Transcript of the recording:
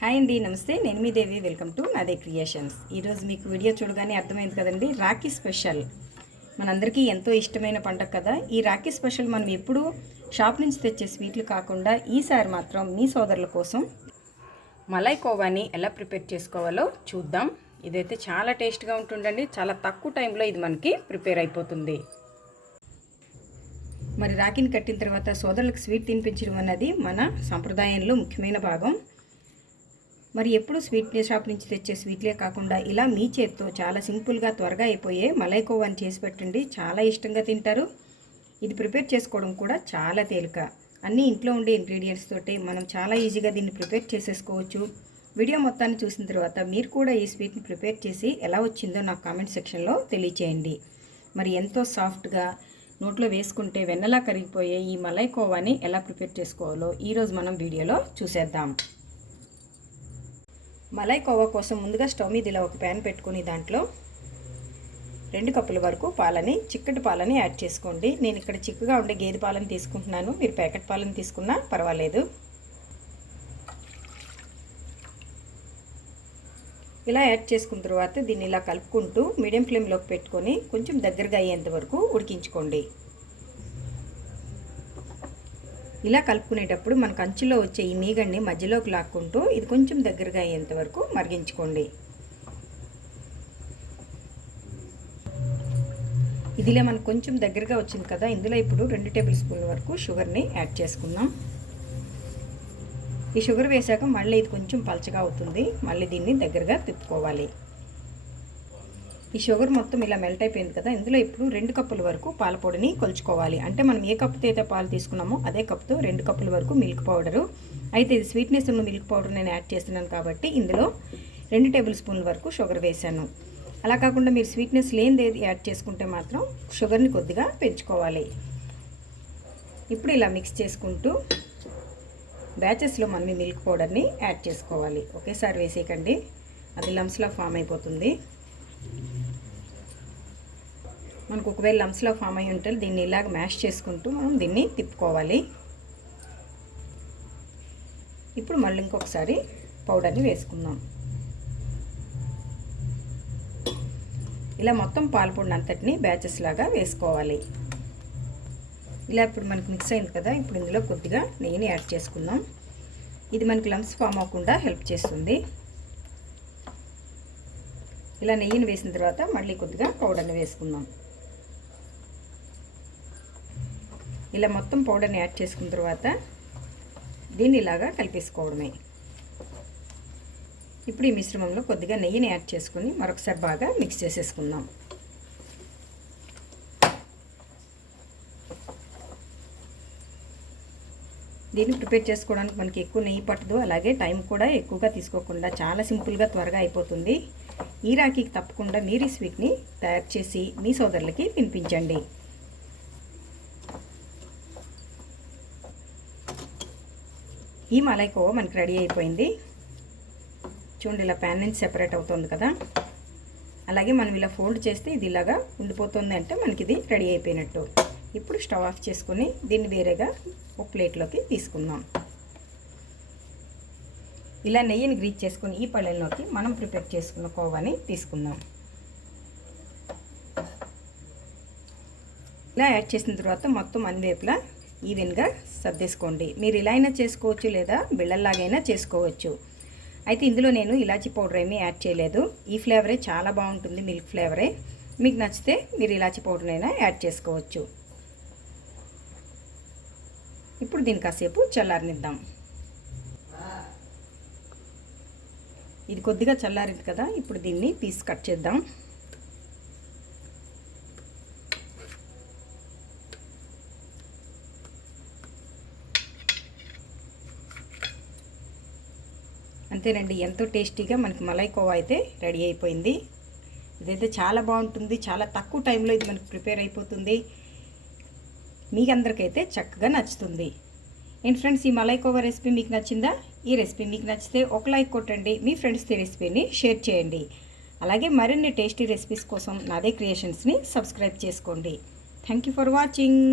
Hi అండి నమస్తే. నేను మీ Devi. Welcome to Nade Creations. ఈరోజు మీకు వీడియో చూడగానే అర్థమైంది కదండి రాఖీ స్పెషల్. మనందరికీ ఎంతో ఇష్టమైన పండుగ కదా. ఈ రాఖీ స్పెషల్ మనం ఎప్పుడూ షాప్ నుంచి తెచ్చే స్వీట్లు కాకుండా ఈసారి మాత్రం మీ సోదరుల కోసం మలై కోవాని ఎలా ప్రిపేర్ చేసుకోవాలో చూద్దాం. ఇదైతే చాలా టేస్ట్గా ఉంటుందండి. చాలా తక్కువ టైంలో ఇది మనకి ప్రిపేర్ అయిపోతుంది. మరి రాఖీని కట్టిన తర్వాత సోదరులకు స్వీట్ తినిపించడం అన్నది మన సంప్రదాయంలో ముఖ్యమైన భాగం. మరి ఎప్పుడు స్వీట్ షాప్ నుంచి తెచ్చే స్వీట్లే కాకుండా ఇలా మీ చేత్తో చాలా సింపుల్గా త్వరగా అయిపోయే మలైకోవాని చేసి పెట్టండి. చాలా ఇష్టంగా తింటారు. ఇది ప్రిపేర్ చేసుకోవడం కూడా చాలా తేలిక. అన్నీ ఇంట్లో ఉండే ఇంగ్రీడియంట్స్ తోటి మనం చాలా ఈజీగా దీన్ని ప్రిపేర్ చేసేసుకోవచ్చు. వీడియో మొత్తాన్ని చూసిన తర్వాత మీరు కూడా ఈ స్వీట్ని ప్రిపేర్ చేసి ఎలా వచ్చిందో నాకు కామెంట్ సెక్షన్లో తెలియచేయండి. మరి ఎంతో సాఫ్ట్గా నోట్లో వేసుకుంటే వెన్నలా కరిగిపోయే ఈ మలై కోవాని ఎలా ప్రిపేర్ చేసుకోవాలో ఈరోజు మనం వీడియోలో చూసేద్దాం. మలై కోవా కోసం ముందుగా స్టవ్ మీద ఇలా ఒక ప్యాన్ పెట్టుకుని దాంట్లో రెండు కప్పుల వరకు పాలని చిక్కటి పాలని యాడ్ చేసుకోండి. నేను ఇక్కడ చిక్కగా ఉండే గేదె పాలను తీసుకుంటున్నాను. మీరు ప్యాకెట్ పాలను తీసుకున్నా పర్వాలేదు. ఇలా యాడ్ చేసుకున్న తర్వాత దీన్ని ఇలా కలుపుకుంటూ మీడియం ఫ్లేమ్లోకి పెట్టుకొని కొంచెం దగ్గరగా అయ్యేంత వరకు ఉడికించుకోండి. ఇలా కలుపుకునేటప్పుడు మనకు అంచులో వచ్చే ఈ మీగడ్ని మధ్యలోకి లాక్కుంటూ ఇది కొంచెం దగ్గరగా అయ్యేంత వరకు మరిగించుకోండి. ఇదిలే మనకు కొంచెం దగ్గరగా వచ్చింది కదా ఇందులో ఇప్పుడు రెండు టేబుల్ స్పూన్ల వరకు షుగర్ని యాడ్ చేసుకుందాం. ఈ షుగర్ వేసాక మళ్ళీ ఇది కొంచెం పలచగా అవుతుంది. మళ్ళీ దీన్ని దగ్గరగా తిప్పుకోవాలి. ఈ షుగర్ మొత్తం ఇలా మెల్ట్ అయిపోయింది కదా ఇందులో ఇప్పుడు రెండు కప్పుల వరకు పాల పొడిని కొలుచుకోవాలి. అంటే మనం ఏ కప్పుతో అయితే పాలు తీసుకున్నామో అదే కప్పుతో రెండు కప్పుల వరకు మిల్క్ పౌడరు. అయితే ఇది స్వీట్నెస్ ఉన్న మిల్క్ పౌడర్ నేను యాడ్ చేస్తున్నాను కాబట్టి ఇందులో రెండు టేబుల్ స్పూన్ల వరకు షుగర్ వేసాను అలా కాకుండా మీరు స్వీట్నెస్ లేనిది ఏది యాడ్ చేసుకుంటే మాత్రం షుగర్ని కొద్దిగా పెంచుకోవాలి. ఇప్పుడు ఇలా మిక్స్ చేసుకుంటూ బ్యాచెస్లో మనం ఈ మిల్క్ పౌడర్ని యాడ్ చేసుకోవాలి. ఒకేసారి వేసేయకండి. అది లంప్స్లో ఫామ్ అయిపోతుంది. మనకు ఒకవేళ లంప్స్లో ఫామ్ అయి ఉంటే దీన్ని ఇలాగ మ్యాష్ చేసుకుంటూ మనం దీన్ని తిప్పుకోవాలి. ఇప్పుడు మళ్ళీ ఇంకొకసారి పౌడర్ని వేసుకుందాం. ఇలా మొత్తం పాలపొడిని అంతటిని బ్యాచెస్ లాగా వేసుకోవాలి. ఇలా ఇప్పుడు మనకి మిక్స్ అయింది కదా ఇప్పుడు ఇందులో కొద్దిగా నెయ్యిని యాడ్ చేసుకుందాం. ఇది మనకి లంప్స్ ఫామ్ అవ్వకుండా హెల్ప్ చేస్తుంది. ఇలా నెయ్యిని వేసిన తర్వాత మళ్ళీ కొద్దిగా పౌడర్ని వేసుకుందాం. ఇలా మొత్తం పౌడర్ని యాడ్ చేసుకున్న తర్వాత దీన్ని ఇలాగా కలిపేసుకోవడమే. ఇప్పుడు ఈ మిశ్రమంలో కొద్దిగా నెయ్యిని యాడ్ చేసుకుని మరొకసారి బాగా మిక్స్ చేసేసుకుందాం. దీన్ని ప్రిపేర్ చేసుకోవడానికి మనకి ఎక్కువ నెయ్యి పట్టదు అలాగే టైం కూడా ఎక్కువగా తీసుకోకుండా చాలా సింపుల్గా త్వరగా అయిపోతుంది. ఈ రాఖీకి తప్పకుండా మీరు ఈ స్వీట్ని తయారు చేసి మీ సోదరులకి తినిపించండి. ఈ మలైకోవా మనకి రెడీ అయిపోయింది. చూడండి ఇలా ప్యాన్ నుంచి సెపరేట్ అవుతుంది కదా. అలాగే మనం ఇలా ఫోల్డ్ చేస్తే ఇది ఇలాగా ఉండిపోతుంది అంటే మనకి ఇది రెడీ అయిపోయినట్టు. ఇప్పుడు స్టవ్ ఆఫ్ చేసుకొని దీన్ని వేరేగా ఒక ప్లేట్లోకి తీసుకుందాం. ఇలా నెయ్యిని గ్రీచ్ చేసుకుని ఈ పళ్ళెల్లోకి మనం ప్రిపేర్ చేసుకున్న కోవాని తీసుకుందాం. ఇలా యాడ్ చేసిన తర్వాత మొత్తం అన్ని వైపులా ఈవెన్గా సర్దేసుకోండి. మీరు ఇలా అయినా చేసుకోవచ్చు లేదా బిళ్ళల్లాగైనా చేసుకోవచ్చు. అయితే ఇందులో నేను ఇలాచీ పౌడర్ ఏమీ యాడ్ చేయలేదు. ఈ ఫ్లేవరే చాలా బాగుంటుంది మిల్క్ ఫ్లేవరే. మీకు నచ్చితే మీరు ఇలాచీ పౌడర్ అయినా యాడ్ చేసుకోవచ్చు. ఇప్పుడు దీన్ని కాసేపు చల్లారనిద్దాం. ఇది కొద్దిగా చల్లారింది కదా ఇప్పుడు దీన్ని పీస్ కట్ చేద్దాం. అంతేనండి ఎంతో టేస్టీగా మనకి మలై కోవా అయితే రెడీ అయిపోయింది. ఇదైతే చాలా బాగుంటుంది చాలా తక్కువ టైంలో ఇది మనకు ప్రిపేర్ అయిపోతుంది. మీకు అందరికైతే చక్కగా నచ్చుతుంది. అండ్ ఫ్రెండ్స్ ఈ మలై కోవా రెసిపీ మీకు నచ్చిందా? ఈ రెసిపీ మీకు నచ్చితే ఒక లైక్ కొట్టండి మీ ఫ్రెండ్స్తో రెసిపీని షేర్ చేయండి. అలాగే మరిన్ని టేస్టీ రెసిపీస్ కోసం నాదే క్రియేషన్స్ని సబ్స్క్రైబ్ చేసుకోండి. Thank you for watching.